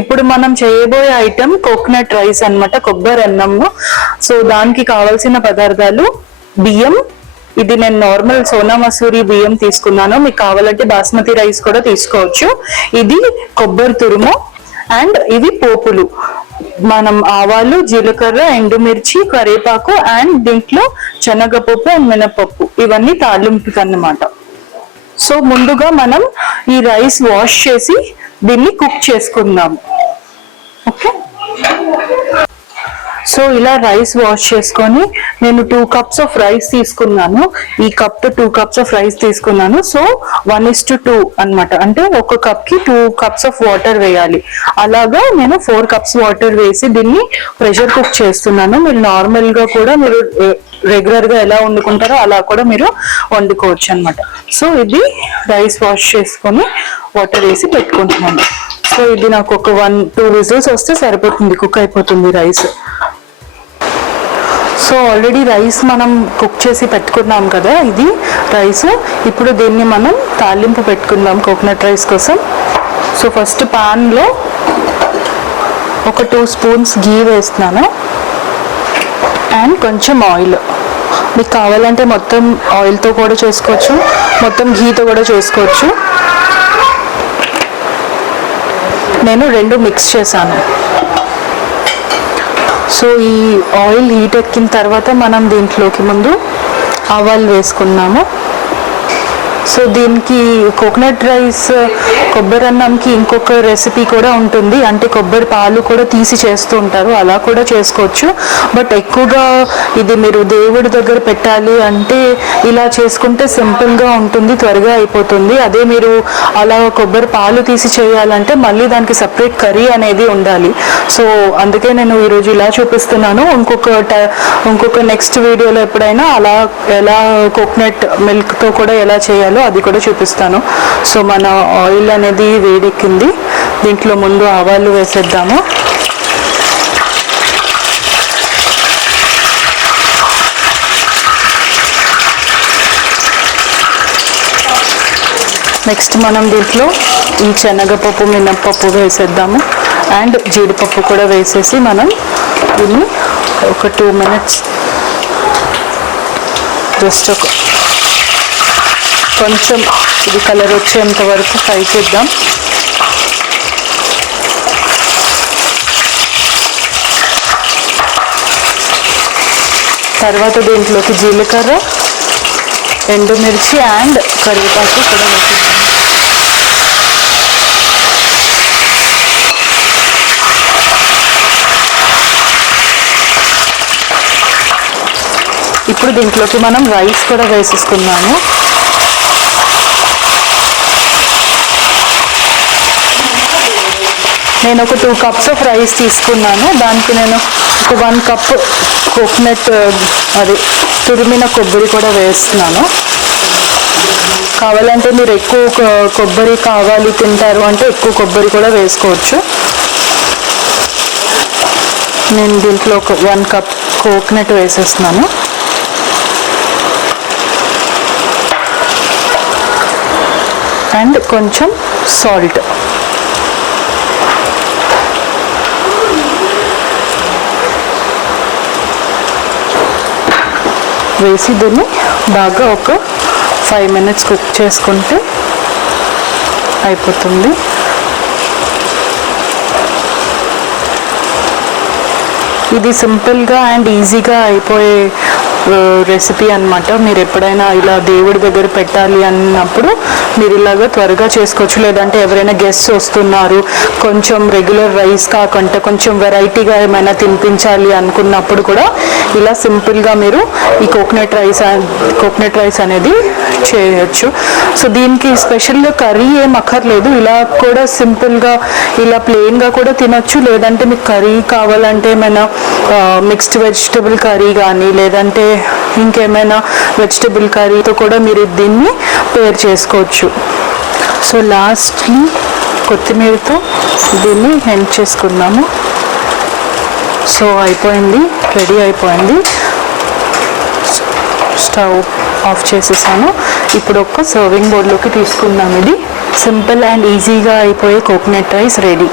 ఇప్పుడు మనం చేయబోయే ఐటమ్ కోకోనట్ రైస్ అన్నమాట, కొబ్బరి అన్నము. సో దానికి కావాల్సిన పదార్థాలు బియ్యం. ఇది నేను నార్మల్ సోనా మసూరి బియ్యం తీసుకున్నాను, మీకు కావాలంటే బాస్మతి రైస్ కూడా తీసుకోవచ్చు. ఇది కొబ్బరి తురుము అండ్ ఇవి పోపులు. మనం ఆవాలు, జీలకర్ర, ఎండుమిర్చి, కరివేపాకు అండ్ దీంట్లో శనగపప్పు అండ్ మినపప్పు, ఇవన్నీ తాలింపుకి అన్నమాట. సో ముందుగా మనం ఈ రైస్ వాష్ చేసి దీన్ని కుక్ చేసుకుందాము. ఓకే, సో ఇలా రైస్ వాష్ చేసుకొని నేను 2 cups ఆఫ్ రైస్ తీసుకున్నాను. ఈ కప్ తో 2 cups ఆఫ్ రైస్ తీసుకున్నాను. సో 1:2 అన్నమాట, అంటే ఒక కప్ కి 2 cups ఆఫ్ వాటర్ వేయాలి. అలాగా నేను 4 cups వాటర్ వేసి దీన్ని ప్రెషర్ కుక్ చేస్తున్నాను. మీరు నార్మల్ గా కూడా మీరు రెగ్యులర్ గా ఎలా వండుకుంటారో అలా కూడా మీరు వండుకోవచ్చు అన్నమాట. సో ఇది రైస్ వాష్ చేసుకొని వాటర్ వేసి పెట్టుకుంటున్నాను. సో ఇది నాకు ఒక 1-2 విజిల్స్ వస్తే సరిపోతుంది, కుక్ అయిపోతుంది రైస్. సో ఆల్రెడీ రైస్ మనం కుక్ చేసి పెట్టుకున్నాం కదా, ఇది రైస్. ఇప్పుడు దీన్ని మనం తాలింపు పెట్టుకుందాం కోకోనట్ రైస్ కోసం. సో ఫస్ట్ పాన్లో ఒక 2 spoons గీ వేస్తున్నాను అండ్ కొంచెం ఆయిల్. మీకు కావాలంటే మొత్తం ఆయిల్తో కూడా చేసుకోవచ్చు, మొత్తం ఘీతో కూడా చేసుకోవచ్చు. నేను 2 మిక్స్ చేశాను. సో ఈ ఆయిల్ హీట్ ఎక్కిన తర్వాత మనం దీంట్లోకి ముందు ఆవాలు వేసుకున్నాము. సో దీనికి కోకోనట్ రైస్ కొబ్బరి అన్నంకి ఇంకొక రెసిపీ కూడా ఉంటుంది, అంటే కొబ్బరి పాలు కూడా తీసి చేస్తూ ఉంటారు, అలా కూడా చేసుకోవచ్చు. బట్ ఎక్కువగా ఇది మీరు దేవుడి దగ్గర పెట్టాలి అంటే ఇలా చేసుకుంటే సింపుల్గా ఉంటుంది, త్వరగా అయిపోతుంది. అదే మీరు అలా కొబ్బరి పాలు తీసి చేయాలంటే మళ్ళీ దానికి సపరేట్ కర్రీ అనేది ఉండాలి. సో అందుకే నేను ఈరోజు ఇలా చూపిస్తున్నాను. ఇంకొక నెక్స్ట్ వీడియోలో ఎప్పుడైనా అలా ఎలా కోకోనట్ మిల్క్తో కూడా ఎలా చేయాలి అది కూడా చూపిస్తాను. సో మన ఆయిల్ అనేది వేడెక్కింది, దీంట్లో ముందు ఆవాలు వేసేద్దాము. నెక్స్ట్ మనం దీంట్లో ఈ శనగపప్పు, మినప్పప్పు వేసేద్దాము అండ్ జీడిపప్పు కూడా వేసేసి మనం దీన్ని ఒక 2 minutes జస్ట్ కొంచెం ఇది కలర్ వచ్చేంత వరకు ఫ్రై చేద్దాం. తర్వాత దీంట్లోకి జీలకర్ర, ఎండుమిర్చి అండ్ కరివేపాకు కూడా వేసేద్దాం. ఇప్పుడు దీంట్లోకి మనం రైస్ కూడా వేసేసుకున్నాము. నేను ఒక 2 cups ఆఫ్ రైస్ తీసుకున్నాను, దానికి నేను ఒక 1 cup కోకోనట్ అది తురిమిన కొబ్బరి కూడా వేస్తున్నాను. కావాలంటే మీరు ఎక్కువ కొబ్బరి కావాలి తింటారు అంటే ఎక్కువ కొబ్బరి కూడా వేసుకోవచ్చు. నేను దీంట్లో ఒక 1 cup కోకోనట్ వేసేస్తున్నాను. అండ్ కొంచెం సాల్ట్. వేసి దీన్ని బాగా ఒక 5 minutes కుక్ చేసుకుంటే అయిపోతుంది. ఇది సింపుల్గా అండ్ ఈజీగా అయిపోయే రెసిపీ అన్నమాట. మీరు ఎప్పుడైనా ఇలా దేవుడి దగ్గర పెట్టాలి అన్నప్పుడు మీరు ఇలాగా త్వరగా చేసుకోవచ్చు. లేదంటే ఎవరైనా గెస్ట్స్ వస్తున్నారు, కొంచెం రెగ్యులర్ రైస్ కాకుండా కొంచెం వెరైటీగా ఏమైనా తినిపించాలి అనుకున్నప్పుడు కూడా ఇలా సింపుల్గా మీరు ఈ కోకోనట్ రైస్ అనేది చేయొచ్చు. సో దీనికి స్పెషల్గా కర్రీ ఏం అక్కర్లేదు, ఇలా కూడా సింపుల్గా ఇలా ప్లెయిన్గా కూడా తినొచ్చు. లేదంటే మీకు కర్రీ కావాలంటే ఏమైనా మిక్స్డ్ వెజిటబుల్ కర్రీ కానీ లేదంటే ఇంకేమైనా వెజిటబుల్ కర్రీతో కూడా మీరు దీన్ని పేర్ చేసుకోవచ్చు. సో లాస్ట్లీ కొత్తిమీరతో దీన్ని ఎండ్ చేసుకున్నాము. సో అయిపోయింది, రెడీ అయిపోయింది. స్టవ్ ఆఫ్ చేసేసాను. ఇప్పుడు ఒక సర్వింగ్ బౌల్లోకి తీసుకున్నాము. ఇది సింపుల్ అండ్ ఈజీగా అయిపోయే కోకోనట్ రైస్ రెడీ.